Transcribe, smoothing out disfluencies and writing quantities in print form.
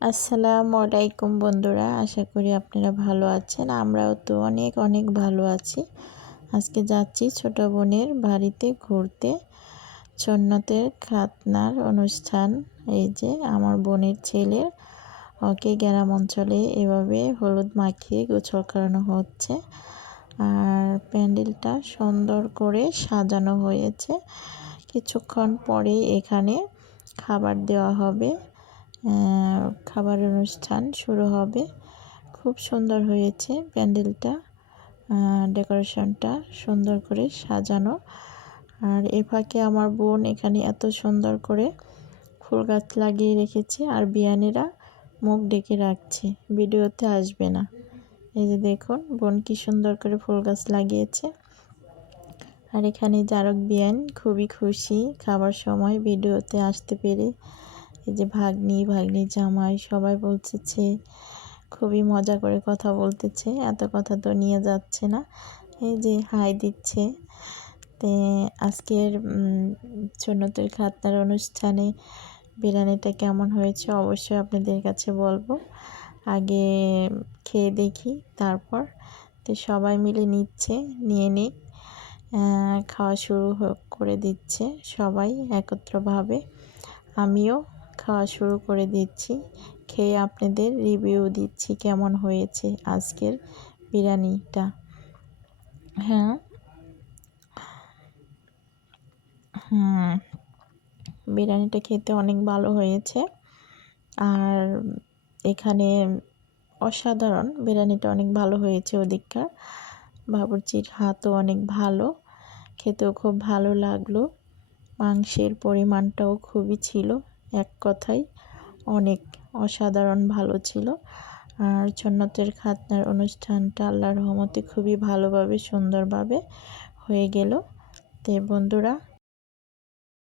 আসসালামু আলাইকুম বন্ধুরা, আশা করি আপনারা ভালো আছেন। আমরাও তো অনেক অনেক ভালো আছি। আজকে যাচ্ছি ছোট বোনের বাড়িতে ঘুরতে। সুন্নতের খাতনার অনুষ্ঠান। এই যে আমার বোনের ছেলে, ওকে গ্রাম অঞ্চলে এভাবে হলুদ মাখিয়ে গোসল করানো হচ্ছে। আর প্যান্ডেলটা সুন্দর করে সাজানো হয়েছে। কিছুক্ষণ পরেই এখানে খাবার দেওয়া হবে, খাবার অনুষ্ঠান শুরু হবে। খুব সুন্দর হয়েছে প্যান্ডেলটা, ডেকোরেশনটা সুন্দর করে সাজানো। আর এ ফাঁকে আমার বোন এখানে এত সুন্দর করে ফুল গাছ লাগিয়ে রেখেছে, আর বিয়ানীরা মুখ ডেকে রাখছে, ভিডিওতে আসবে না। এই যে দেখুন বোন কি সুন্দর করে ফুল গাছ লাগিয়েছে। আর এখানে জারক বিয়ান খুবই খুশি খাবার সময় ভিডিওতে আসতে পেরে। এই যে ভাগ্নি জামাই সবাই বলতেছে, খুবই মজা করে কথা বলতেছে, এত কথা তো নিয়ে যাচ্ছে না। এই যে হাই দিচ্ছে। তে আজকের সুন্নতের খাতনার অনুষ্ঠানে বিরিয়ানিটা কেমন হয়েছে অবশ্যই আপনাদের কাছে বলবো। আগে খেয়ে দেখি, তারপর তো সবাই মিলে নিয়ে নিক, খাওয়া শুরু করে দিচ্ছে সবাই একত্রভাবে। আমিও খাওয়া শুরু করে দিচ্ছি, খেয়ে আপনাদের রিভিউ দিচ্ছি কেমন হয়েছে আজকের বিরিয়ানিটা। হ্যাঁ, বিরিয়ানিটা খেতে অনেক ভালো হয়েছে। আর এখানে অসাধারণ, বিরিয়ানিটা অনেক ভালো হয়েছে। ওদিককার বাবুর্চির হাতও অনেক ভালো, খেতেও খুব ভালো লাগলো। মাংসের পরিমাণটাও খুবই ছিল, এক কথায় অনেক অসাধারণ ভালো ছিল। আর সুন্নতের খাতনার অনুষ্ঠানটা আল্লাহর রহমতে খুবই ভালোভাবে সুন্দরভাবে হয়ে গেল। তো বন্ধুরা,